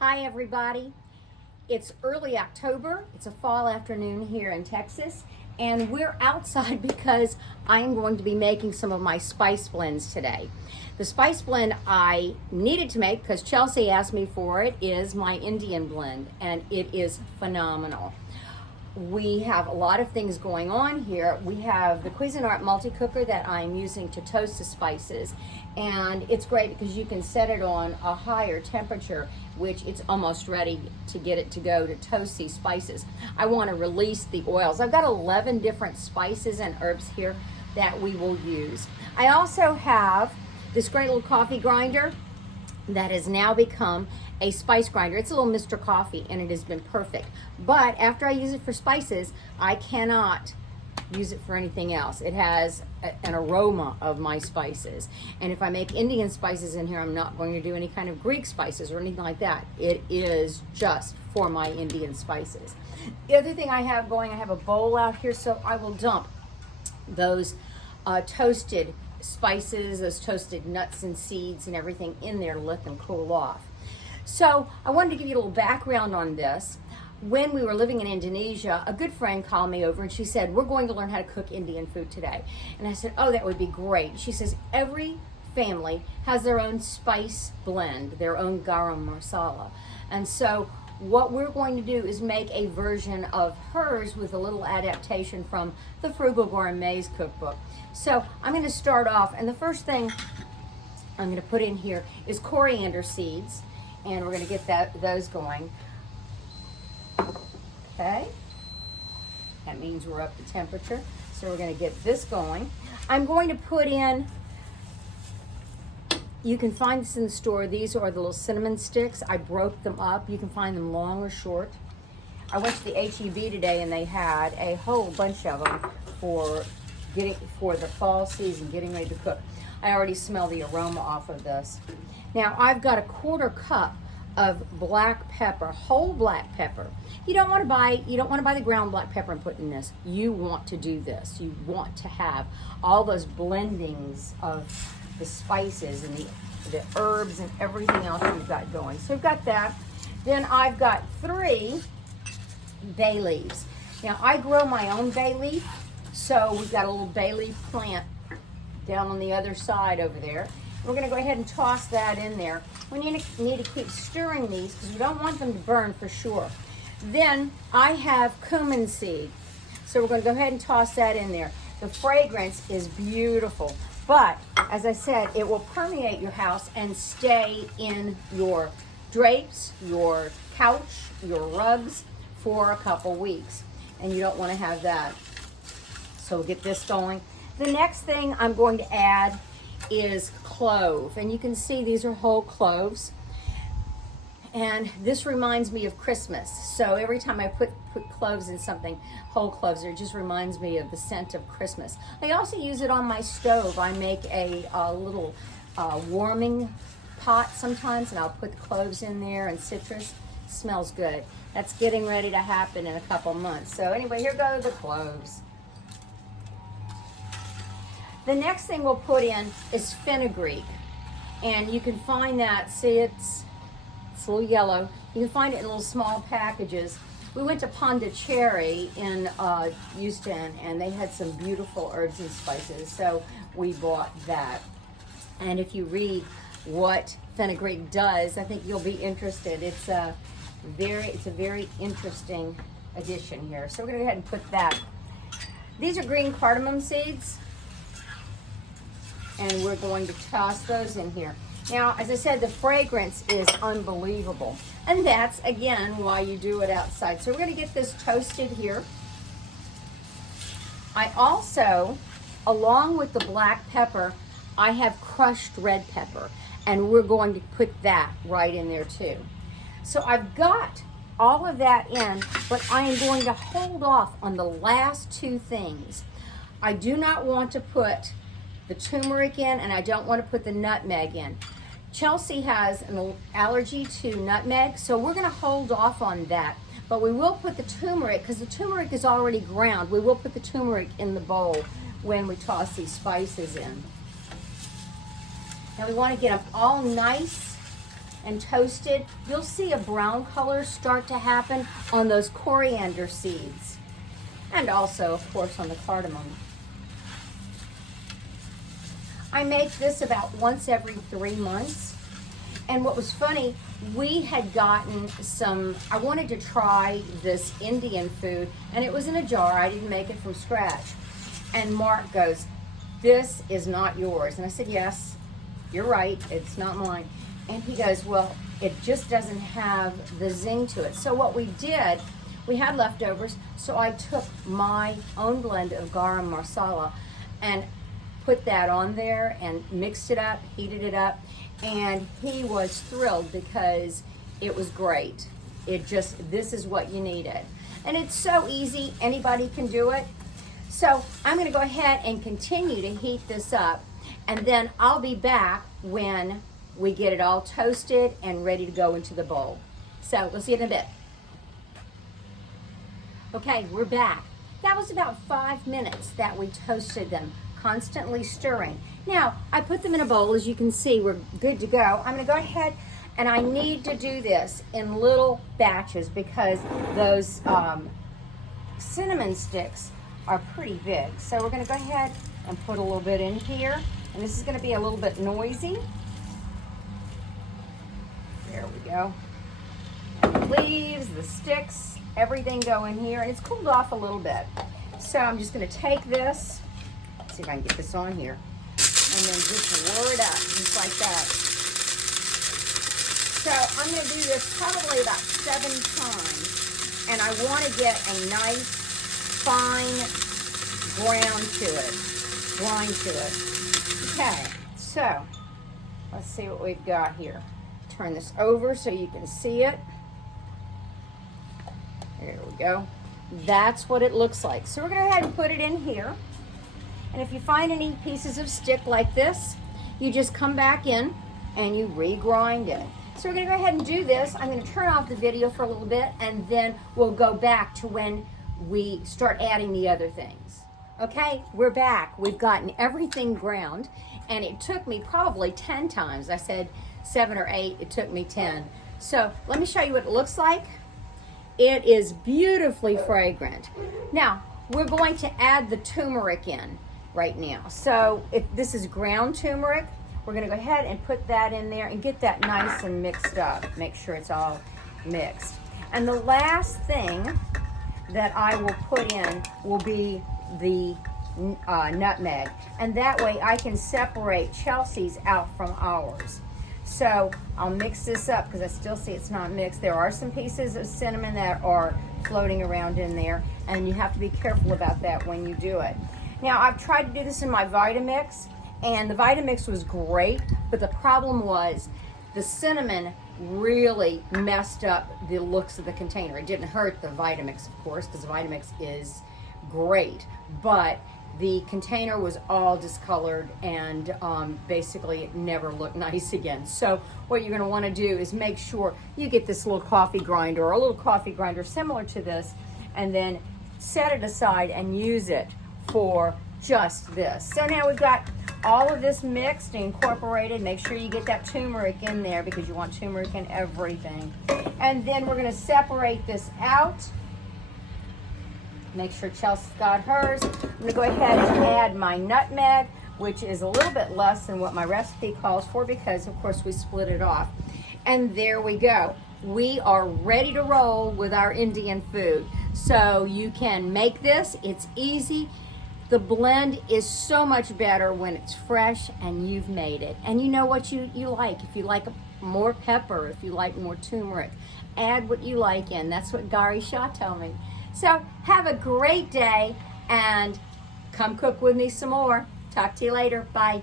Hi everybody. It's early October. It's a fall afternoon here in Texas, and we're outside because I'm going to be making some of my spice blends today. The spice blend I needed to make because Chelsea asked me for it is my Indian blend, and it is phenomenal. We have a lot of things going on here. We have the Cuisinart multi-cooker that I'm using to toast the spices, and it's great because you can set it on a higher temperature, which it's almost ready to get it to go to toast these spices. I want to release the oils. I've got 11 different spices and herbs here that we will use. I also have this great little coffee grinder that has now become a spice grinder. It's a little Mr. Coffee, and it has been perfect. But after I use it for spices, I cannot use it for anything else. It has an aroma of my spices. And if I make Indian spices in here, I'm not going to do any kind of Greek spices or anything like that. It is just for my Indian spices. The other thing I have going, I have a bowl out here, so I will dump those toasted spices, those toasted nuts and seeds and everything in there to let them cool off. So I wanted to give you a little background on this. When we were living in Indonesia, a good friend called me over and she said, we're going to learn how to cook Indian food today. And I said, oh, that would be great. She says, every family has their own spice blend, their own Garam Masala. And so what we're going to do is make a version of hers with a little adaptation from the Frugal Gourmet's cookbook. So I'm going to start off, and the first thing I'm going to put in here is coriander seeds, and we're going to get those going. Okay, that means we're up to temperature, so we're going to get this going. I'm going to put in, you can find this in the store, these are the little cinnamon sticks. I broke them up. You can find them long or short. I went to the H-E-B today and they had a whole bunch of them for the fall season, getting ready to cook. I already smell the aroma off of this. Now I've got a 1/4 cup of black pepper, whole black pepper. You don't want to buy the ground black pepper and put in this. You want to do this. You want to have all those blendings of the spices and the herbs and everything else we've got going. So we've got that. Then I've got 3 bay leaves. Now I grow my own bay leaf, so we've got a little bay leaf plant down on the other side over there. We're going to go ahead and toss that in there. We need to keep stirring these because we don't want them to burn for sure. Then I have cumin seed, so we're going to go ahead and toss that in there. The fragrance is beautiful, but as I said, it will permeate your house and stay in your drapes, your couch, your rugs for a couple weeks, and you don't want to have that. So we'll get this going. The next thing I'm going to add is clove, and you can see these are whole cloves, and this reminds me of Christmas. So every time I put cloves in something, whole cloves, it just reminds me of the scent of Christmas. I also use it on my stove. I make a little warming pot sometimes, and I'll put the cloves in there and citrus. It smells good. That's getting ready to happen in a couple months. So anyway, here go the cloves. The next thing we'll put in is fenugreek, and you can find that, see it's a little yellow. You can find it in little small packages. We went to Pondicherry in Houston, and they had some beautiful herbs and spices, so we bought that. And if you read what fenugreek does, I think you'll be interested. It's a very interesting addition here. So we're gonna go ahead and put that. These are green cardamom seeds, and we're going to toss those in here. Now, as I said, the fragrance is unbelievable. And that's, again, why you do it outside. So we're going to get this toasted here. I also, along with the black pepper, I have crushed red pepper. And we're going to put that right in there too. So I've got all of that in, but I am going to hold off on the last 2 things. I do not want to put the turmeric in, and I don't want to put the nutmeg in. Chelsea has an allergy to nutmeg, so we're going to hold off on that. But we will put the turmeric, because the turmeric is already ground. We will put the turmeric in the bowl when we toss these spices in. Now we want to get them all nice and toasted, you'll see a brown color start to happen on those coriander seeds. And also, of course, on the cardamom. I make this about once every 3 months. And what was funny, we had gotten some, I wanted to try this Indian food, and it was in a jar. I didn't make it from scratch. And Mark goes, "This is not yours." And I said, "Yes, you're right, it's not mine." And he goes, "Well, it just doesn't have the zing to it." So what we did, we had leftovers, so I took my own blend of Garam Masala and put that on there and mixed it up, heated it up, and he was thrilled because it was great. This is what you needed. And it's so easy, anybody can do it. So I'm gonna go ahead and continue to heat this up, and then I'll be back when we get it all toasted and ready to go into the bowl. So we'll see you in a bit. Okay, we're back. That was about 5 minutes that we toasted them, constantly stirring. Now, I put them in a bowl. As you can see, we're good to go. I'm gonna go ahead, and I need to do this in little batches because those cinnamon sticks are pretty big. So we're gonna go ahead and put a little bit in here. And this is gonna be a little bit noisy. There we go. The leaves, the sticks, everything go in here, and it's cooled off a little bit. So I'm just gonna take this, see if I can get this on here, and then just whir it up, just like that. So I'm gonna do this probably about 7 times, and I wanna get a nice, fine brown to it, grind to it. Okay, so let's see what we've got here. Turn this over so you can see it. There we go. That's what it looks like. So we're gonna go ahead and put it in here. And if you find any pieces of stick like this, you just come back in and you regrind it. So we're gonna go ahead and do this. I'm gonna turn off the video for a little bit, and then we'll go back to when we start adding the other things. Okay, we're back. We've gotten everything ground, and it took me probably 10 times. I said 7 or 8, it took me 10. So let me show you what it looks like. It is beautifully fragrant. Now, we're going to add the turmeric in right now. So if this is ground turmeric, we're gonna go ahead and put that in there and get that nice and mixed up. Make sure it's all mixed. And the last thing that I will put in will be the nutmeg. And that way I can separate Chelsea's out from ours. So I'll mix this up because I still see it's not mixed. There are some pieces of cinnamon that are floating around in there, and you have to be careful about that when you do it. Now, I've tried to do this in my Vitamix, and the Vitamix was great, but the problem was the cinnamon really messed up the looks of the container. It didn't hurt the Vitamix, of course, because the Vitamix is great, but the container was all discolored, and basically it never looked nice again. So what you're gonna wanna do is make sure you get this little coffee grinder, or a little coffee grinder similar to this, and then set it aside and use it for just this. So now we've got all of this mixed and incorporated. Make sure you get that turmeric in there because you want turmeric in everything. And then we're gonna separate this out. Make sure Chelsea's got hers. I'm gonna go ahead and add my nutmeg, which is a little bit less than what my recipe calls for because of course we split it off. And there we go. We are ready to roll with our Indian food. So you can make this, it's easy. The blend is so much better when it's fresh and you've made it. And you know what you like. If you like more pepper, if you like more turmeric, add what you like in. That's what Gary Shah told me. So have a great day and come cook with me some more. Talk to you later. Bye.